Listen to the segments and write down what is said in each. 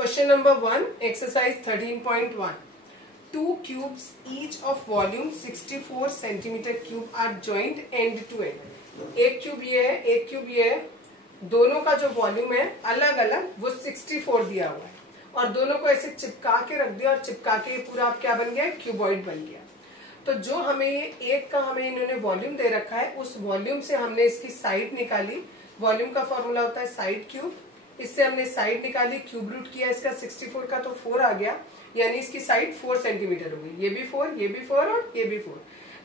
Question number 1, exercise 13.1. Two cubes each of volume 64 centimeter cube are joined end to end. एक cube ये है, एक cube ये है, दोनों का जो वॉल्यूम है अलग अलग वो 64 दिया हुआ है और दोनों को ऐसे चिपका के रख दिया और चिपका के ये पूरा आप क्या बन गया, क्यूबॉइड बन गया। तो जो हमें ये एक का हमें इन्होंने वॉल्यूम दे रखा है, उस वॉल्यूम से हमने इसकी साइड निकाली। वॉल्यूम का फॉर्मूला होता है साइड क्यूब। इससे हमने साइड निकाली, क्यूब रूट किया इसका 64 का तो 4 आ गया, यानी इसकी साइड 4 सेंटीमीटर हो गई। ये भी 4, ये भी 4 और ये भी 4।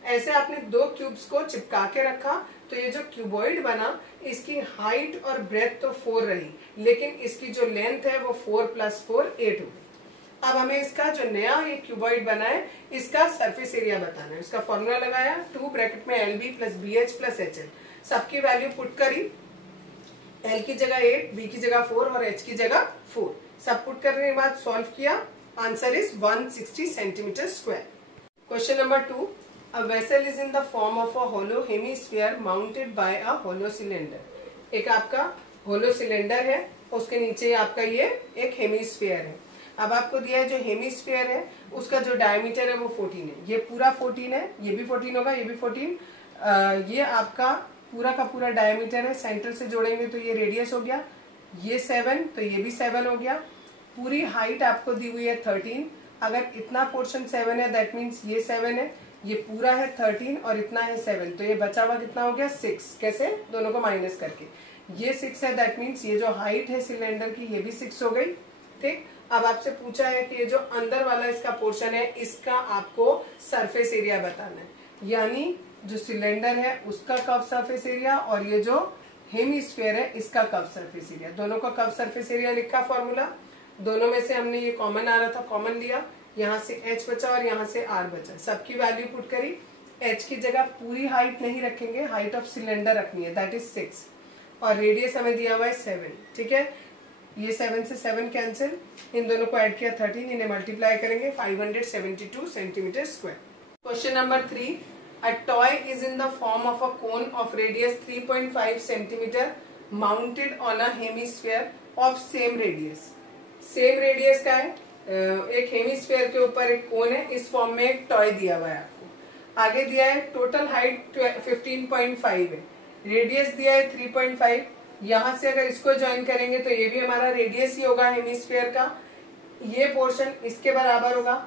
ऐसे आपने दो क्यूब्स को चिपका के रखा तो ये जो क्यूबॉइड बना इसकी हाइट और ब्रेथ तो 4 रही, लेकिन इसकी जो लेंथ है वो 4 + 4 8 हो गई। अब हमें इसका जो नया ये क्यूबॉइड बना है इसका सरफेस एरिया बताना है। इसका फॉर्मूला लगाया 2 ब्रैकेट में LB + BH + HL। सबकी वैल्यू पुट करी, L की जगह 8, B की जगह 4 और H की जगह 4। सब पुट करने के बाद सॉल्व किया, answer is 160 centimetre square. Question number 2, a vessel is in the form of a hollow hemisphere mounted by a hollow cylinder। एक आपका होलो सिलेंडर है, उसके नीचे आपका ये एक हेमिस्फीयर है। अब आपको दिया है जो हेमिस्फीयर है उसका जो डायमीटर है वो 14 है। ये पूरा 14 है, ये भी 14 होगा, ये भी 14। ये आपका पूरा का पूरा डायमीटर है। सेंटर से जोड़ेंगे तो ये रेडियस हो गया, ये 7 तो ये भी 7 हो गया। पूरी हाइट आपको दी हुई है 13। अगर इतना पोर्शन 7 है दैट मीन्स ये 7 है, ये पूरा है 13 और इतना है 7, तो ये बचा हुआ कितना हो गया 6। कैसे? दोनों को माइनस करके। ये 6 है दैट मीन्स ये जो हाइट है सिलेंडर की ये भी 6 हो गई। ठीक, अब आपसे पूछा है कि ये जो अंदर वाला इसका पोर्शन है इसका आपको सरफेस एरिया बताना है, यानी जो सिलेंडर है उसका कर्व सरफेस एरिया और ये जो हेमिस्फीयर है इसका कर्व सरफेस एरिया। दोनों का कर्व सरफेस एरिया लिखा फॉर्मूला। दोनों में से हमने ये कॉमन आ रहा था, कॉमन लिया, यहाँ से h बचा और यहाँ से r बचा। सबकी वैल्यू पुट करी। h की जगह पूरी हाइट नहीं रखेंगे, हाइट ऑफ सिलेंडर रखनी है दैट इज 6 और रेडियस हमें दिया हुआ है 7। ठीक है, ये 7 से 7 कैंसिल, इन दोनों को ऐड किया 13, इन्हें मल्टीप्लाई करेंगे 572 centimetre square. Question number 3, a toy is in the form of a cone of radius 3.5 centimeter mounted on a hemisphere of same radius। Same radius का है, एक हेमिस्फीयर के ऊपर एक कोन है, इस फॉर्म में एक टॉय दिया हुआ है आपको। आगे दिया है टोटल हाइट 15.5 है, रेडियस दिया है 3.5। यहाँ से अगर इसको ज्वाइन करेंगे तो ये भी हमारा रेडियस ही होगा हेमिस्फीयर का, ये पोर्शन इसके बराबर होगा।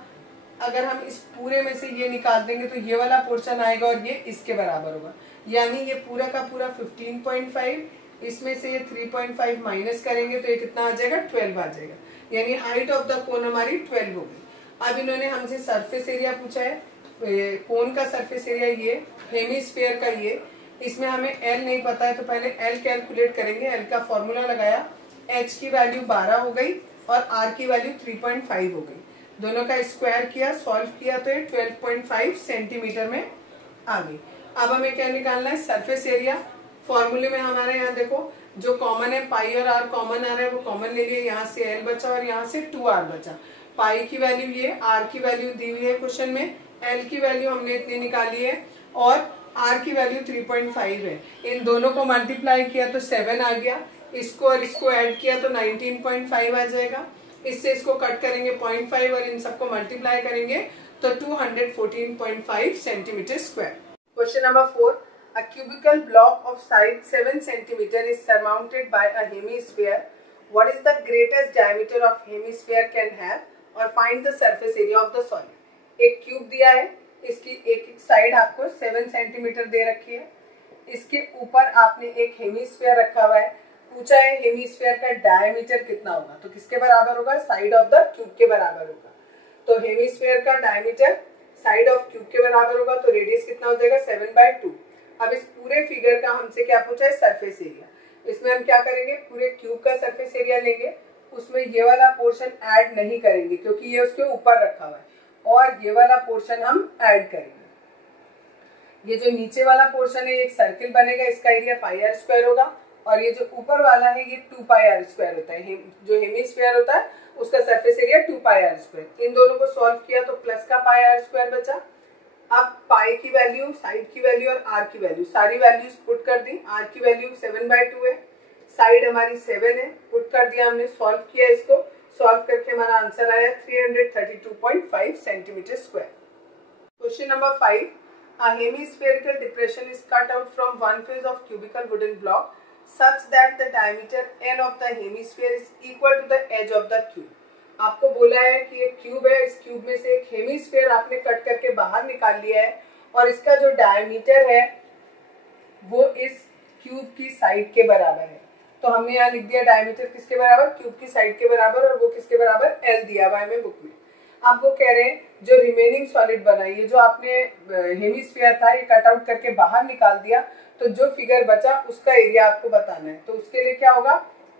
अगर हम इस पूरे में से ये निकाल देंगे तो ये वाला पोर्शन आएगा और ये इसके बराबर होगा, यानी ये पूरा का पूरा 15.5, इसमें से ये 3.5 माइनस करेंगे तो ये कितना आ जाएगा 12 आ जाएगा, यानी हाइट ऑफ द कोन हमारी 12 हो गई। अब इन्होंने हमसे सरफेस एरिया पूछा है, कोन का सरफेस एरिया ये, हेमिस्फीयर का ये। इसमें हमें L नहीं पता है तो पहले L कैलकुलेट करेंगे। L का फॉर्मूला लगाया, H की वैल्यू 12 हो गई और R की वैल्यू 3.5 हो गई। दोनों का स्क्वायर किया, सॉल्व किया तो ये 12.5 सेंटीमीटर में आ गई। अब हमें क्या निकालना है, सरफेस एरिया। फॉर्मूले में हमारे यहाँ देखो जो कॉमन है पाई और r कॉमन आ रहा है वो कॉमन ले लिए, यहाँ से L बचा और यहाँ से 2r बचा। पाई की वैल्यू ये, r की वैल्यू दी हुई है क्वेश्चन में, L की वैल्यू हमने इतनी निकाली है और r की वैल्यू 3.5 है। इन दोनों को मल्टीप्लाई किया तो 7 आ गया, इसको और इसको ऐड किया तो 19.5 आ जाएगा। इससे इसको कट करेंगे 0.5 और इन सबको मल्टीप्लाई करेंगे तो 214.5 centimetre square. Question number 4, a cubical block of side 7 centimeter is surmounted by a hemisphere। What is the greatest diameter of hemisphere can have और find the surface area of the solid। एक cube दिया है, इसकी एक side आपको 7 centimetre दे रखी है, इसके ऊपर आपने एक हेमिस्फीयर रखा हुआ है। पूछा है हेमिस्फीयर का डायमीटर कितना होगा, तो किसके बराबर होगा, साइड ऑफ द क्यूब के बराबर होगा। तो हेमिस्फीयर का डायमीटर साइड ऑफ क्यूब के बराबर होगा तो रेडियस कितना हो जाएगा 7/2। अब इस पूरे फिगर का हमसे क्या पूछा है, सरफेस एरिया। इसमें हम क्या करेंगे, पूरे क्यूब का सरफेस एरिया लेंगे, उसमें ये वाला पोर्शन ऐड नहीं करेंगे क्योंकि ये उसके ऊपर रखा हुआ है, और ये वाला पोर्शन हम ऐड करेंगे। ये जो नीचे वाला पोर्शन है एक सर्किल बनेगा, इसका एरिया πr² होगा और ये जो ऊपर वाला है ये 2πr² होता है। जो हेमिस्फीयर होता है उसका सरफेस एरिया 2πr²। इन दोनों को सॉल्व किया तो प्लस का πr² बचा। अब पाई की वैल्यू, साइड की वैल्यू और r की वैल्यू, सारी वैल्यूज पुट कर दी। r की वैल्यू 7/2 है, साइड हमारी 7 है, पुट कर दिया हमने, सॉल्व किया इसको सॉल्व करके हमारा आंसर आया 332.5 centimetre square. Question number 5, a hemispherical depression is cut out from one face of cubical wooden block such that the diameter L of the hemisphere is equal to the edge of the cube। आपको बोला है कि एक cube है, इस cube में से एक हेमिस्फीयर आपने कट करके बाहर निकाल लिया है और इसका जो डायमीटर है वो इस क्यूब की साइड के बराबर है। तो हमने यहाँ लिख दिया डायमीटर किसके बराबर, क्यूब की साइड के बराबर, और वो किसके बराबर, एल दिया हुआ है हमें बुक में। आप वो कह रहे हैं जो रिमेनिंग सॉलिड बना, ये जो आपने हेमिस्फीयर था ये कट आउट करके बाहर निकाल दिया, तो जो फिगर बचा उसका एरिया आपको बताना है। तो उसके लिए क्या होगा,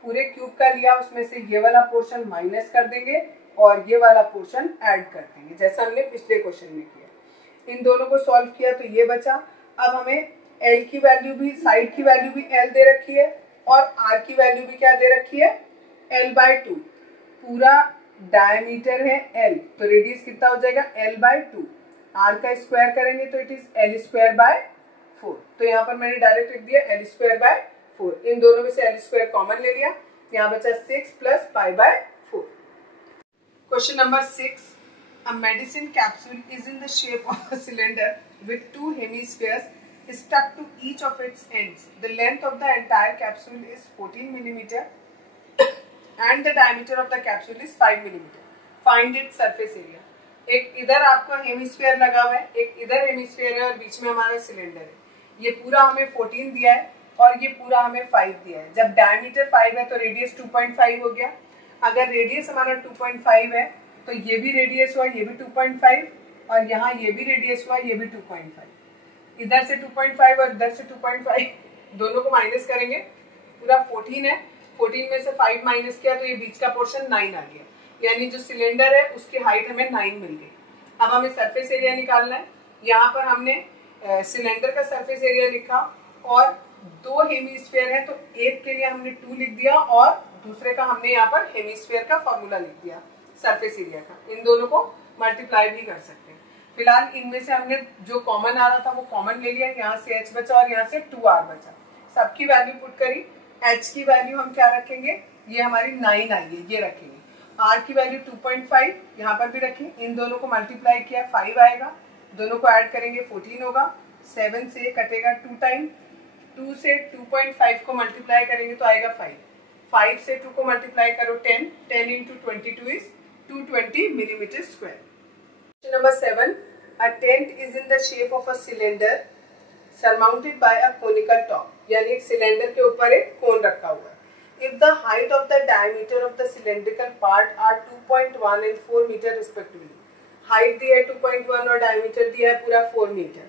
पूरे क्यूब का लिया, उसमें से ये वाला पोर्शन माइनस कर देंगे और ये वाला पोर्शन ऐड कर देंगे, जैसा हमने पिछले क्वेश्चन में किया। इन दोनों को सॉल्व किया तो ये बचा। अब हमें एल की वैल्यू भी, साइड की वैल्यू भी एल दे रखी है और आर की वैल्यू भी क्या दे रखी है, L/2। पूरा डायमीटर है L, तो रेडियस कितना हो जाएगा, L/2। आर का स्क्वायर करेंगे तो इट इज L²/4। तो यहाँ पर मैंने डायरेक्ट लिख दिया L²/4। इन दोनों में से L² कॉमन ले लिया, यहाँ बचा 6 + π/4। Question number 6, a medicine capsule is in the shape of a cylinder with 2 hemispheres stuck to each of its ends. The length of the entire capsule is 14 millimeter and the diameter of the capsule is 5 millimeter. Find its surface area. एक इधर आपका hemisphere लगा हुआ है, एक इधर hemisphere है और बीच में हमारा सिलेंडर है। ये पूरा हमें 14 दिया है और ये पूरा हमें 5 दिया है। जब डायमीटर 5 है तो रेडियस 2.5 हो गया। अगर रेडियस हमारा 2.5 है तो ये भी रेडियस हुआ, ये भी 2.5, और यहाँ ये भी रेडियस हुआ, ये भी 2.5। इधर से 2.5 और इधर से 2.5, दोनों को माइनस करेंगे, पूरा 14 है, 14 में से 5 माइनस किया तो ये बीच का पोर्शन 9 आ गया, यानी जो सिलेंडर है उसकी हाइट हमें 9 मिल गई। अब हमें सरफेस एरिया निकालना है। यहाँ पर हमने सिलेंडर का सरफेस एरिया लिखा और 2 हेमिस्फीयर है तो एक के लिए हमने 2 लिख दिया और दूसरे का हमने यहाँ पर हेमिस्फीयर का फॉर्मूला लिख दिया सरफेस एरिया का। इन दोनों को मल्टीप्लाई भी कर सकते हैं। फिलहाल इनमें से हमने जो कॉमन आ रहा था वो कॉमन ले लिया, यहाँ से h बचा और यहाँ से 2r बचा। सबकी वैल्यू पुट करी। h की वैल्यू हम क्या रखेंगे, ये हमारी 9 आई है, ये रखेंगे। r की वैल्यू 2.5 यहाँ पर भी रखी। इन दोनों को मल्टीप्लाई किया 5 आएगा, दोनों को ऐड करेंगे 14 होगा। 7 से कटेगा 2 टाइम, 2 से 2.5 को मल्टीप्लाई करेंगे तो आएगा 5। 5 से 2 को मल्टीप्लाई करो 10, 10 × 22 is 220 millimeter square। Question number 7, a tent is in the shape of a cylinder surmounted by a conical top, यानी एक सिलेंडर के ऊपर एक कोन रखा हुआ है। If the height of the diameter of the cylindrical part are 2.1 and 4 meter respectively, height दिया है 2.1 और डायमीटर दिया है पूरा 4 मीटर।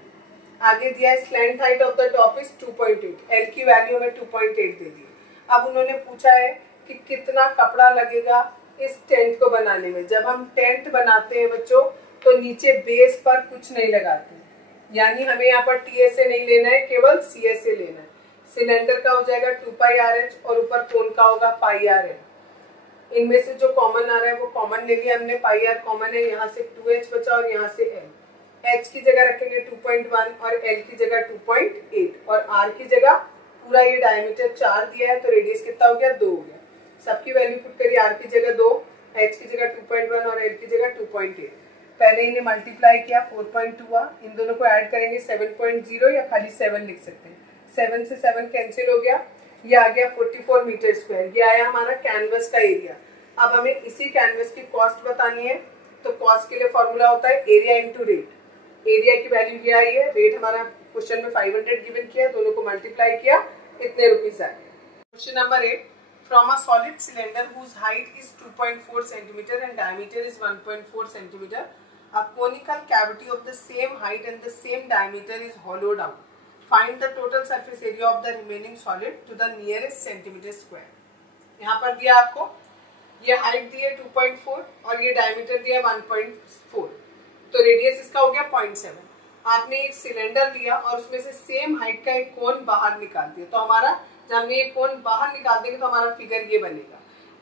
आगे दिया है slant height of the top is 2.8, L की वैल्यू हमें 2.8 दे दी। अब उन्होंने पूछा है कि कितना कपड़ा लगेगा इस टेंट को बनाने में। जब हम टेंट बनाते हैं बच्चों तो नीचे बेस पर कुछ नहीं लगाते, यानी हमें यहाँ पर TSA नहीं लेना है, केवल CSA लेना है। सिलेंडर का हो जाएगा 2πRH और ऊपर कोन का होगा πRL। इनमें से जो कॉमन आ रहा है वो कॉमन ले लिया हमने, πR कॉमन है, यहाँ से 2H बचा और यहाँ से L। H की जगह रखेंगे 2.1 और L की जगह 2.8 और R की जगह पूरा ये डायमीटर 4 दिया है तो रेडियस कितना हो गया, 2 हो गया। सबकी वैल्यू पुट करिए, R की जगह 2, H की जगह 2.1 और L की जगह 2.8। पहले इन्हें मल्टीप्लाई किया 4.2 हुआ, इन दोनों को ऐड करेंगे 7.0 या खाली 7 लिख सकते हैं। 7 से 7 कैंसिल हो गया, ये आ गया 44 मीटर स्क्वायर। ये आया हमारा कैनवस का एरिया। अब हमें इसी कैनवस की कॉस्ट बतानी है, तो कॉस्ट के लिए फॉर्मूला होता है एरिया इंटू रेट। एरिया की वैल्यू ये आई है, रेट हमारा क्वेश्चन में 500 गिवन किया, दोनों को मल्टीप्लाई किया, इतने रुपीज आए। Question number 8, from a solid cylinder whose height is 2.4 centimeter and diameter is 1.4 centimeter, a conical cavity of the same height and the same diameter is hollowed out. Find the total surface area of the remaining solid to the nearest centimeter square. यहाँ पर दिया आपको, ये height दी है 2.4 और ये diameter दिया 1.4, तो रेडियस इसका हो गया 0.7। आपने एक सिलेंडर लिया और उसमें से सेम हाइट का एक कोन बाहर निकाल दिया, तो हमारा जब हमने ये कोन बाहर निकाल देंगे तो हमारा फिगर ये बनेगा।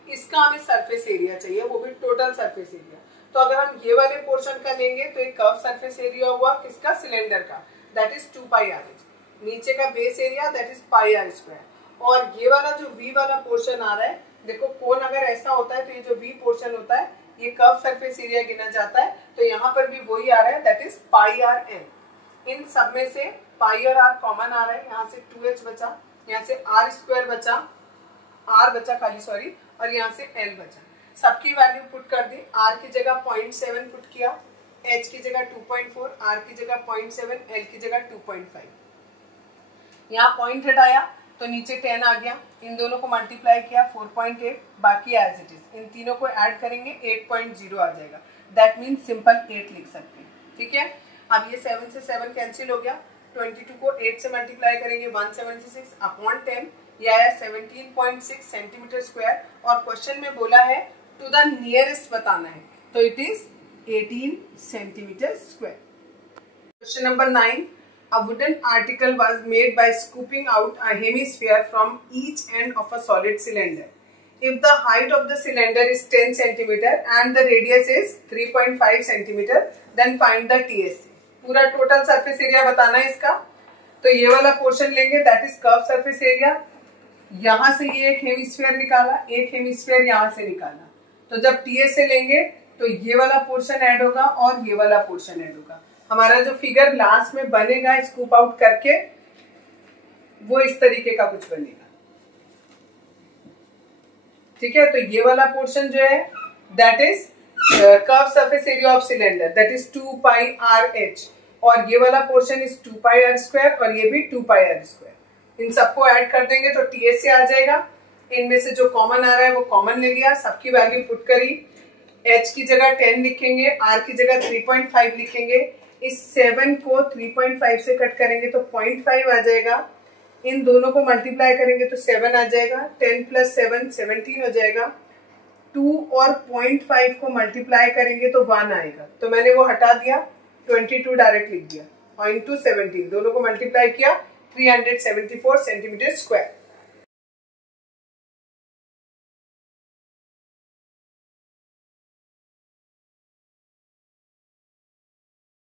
इसका हमें सरफेस एरिया चाहिए, वो भी टोटल सरफेस एरिया। तो अगर हम ये वाले पोर्शन का लेंगे तो एक कर्व सरफेस एरिया हुआ किसका, सिलेंडर का, दैट इज 2πRH। नीचे का base area that is πR²। और ये वाला जो V वाला पोर्शन आ रहा है, देखो कोन अगर ऐसा होता है तो ये जो V पोर्शन होता है ये कर्व सरफेस एरिया गिना जाता है, तो यहाँ पर भी वही आ रहा है, that is pi R N. इन सब में से पाई और आर कॉमन आ रहा है, यहाँ से 2h बचा, यहाँ से आर स्क्वायर बचा, आर बचा खाली सॉरी, और यहाँ से एल बचा। सबकी वैल्यू पुट कर दी, आर की जगह 0.7 पुट किया, एच की जगह 2.4, आर की जगह 0.7, एल की जगह 2.5। यहाँ पॉइंट हटाया तो नीचे 10 आ गया, इन दोनों को मल्टीप्लाई किया 4.8, बाकी एज इट इज। इन तीनों को ऐड करेंगे 8.0 आ जाएगा, दैट मीन्स सिंपल 8 लिख सकते हैं, ठीक है। अब ये 7 से 7 कैंसिल हो गया, 22 को 8 से मल्टीप्लाई करेंगे 176 अपॉन 10, यह आया 17.6 सेंटीमीटर स्क्वायर। और क्वेश्चन में बोला है टू द नियरेस्ट बताना है, तो it is 18 centimetre square. Question number 9, a wooden article was made by scooping out a hemisphere from each end of a solid cylinder. If the height of the cylinder is 10 centimeter and the radius is 3.5 centimeter, then find the TSA. पूरा total surface area बताना है इसका। तो ये वाला portion लेंगे, that is curve surface area. यहाँ से ये एक हेमिस्फीयर निकाला, एक हेमिस्फीयर यहाँ से निकाला, तो जब TSA लेंगे तो ये वाला पोर्शन ऐड होगा और ये वाला पोर्शन ऐड होगा। हमारा जो फिगर लास्ट में बनेगा स्कूप आउट करके, वो इस तरीके का कुछ बनेगा, ठीक है। तो ये वाला पोर्शन जो है that is curve surface area of cylinder, that is 2 pi R H, और ये वाला portion is 2 pi R square और ये भी 2 पाई आर स्क्वायर। इन सबको ऐड कर देंगे तो TSA आ जाएगा। इनमें से जो कॉमन आ रहा है वो कॉमन ले लिया, सबकी वैल्यू पुट करी, h की जगह 10 लिखेंगे, r की जगह 3.5 लिखेंगे। इस 7 को 3.5 से कट करेंगे तो 0.5 आ जाएगा, इन दोनों को मल्टीप्लाई करेंगे तो 7 आ जाएगा, 10 + 7 17 हो जाएगा। 2 और 0.5 को मल्टीप्लाई करेंगे तो 1 आएगा, तो मैंने वो हटा दिया, 22 डायरेक्ट लिख दिया, और इंटू 17 दोनों को मल्टीप्लाई किया, 374 सेंटीमीटर स्क्वायर।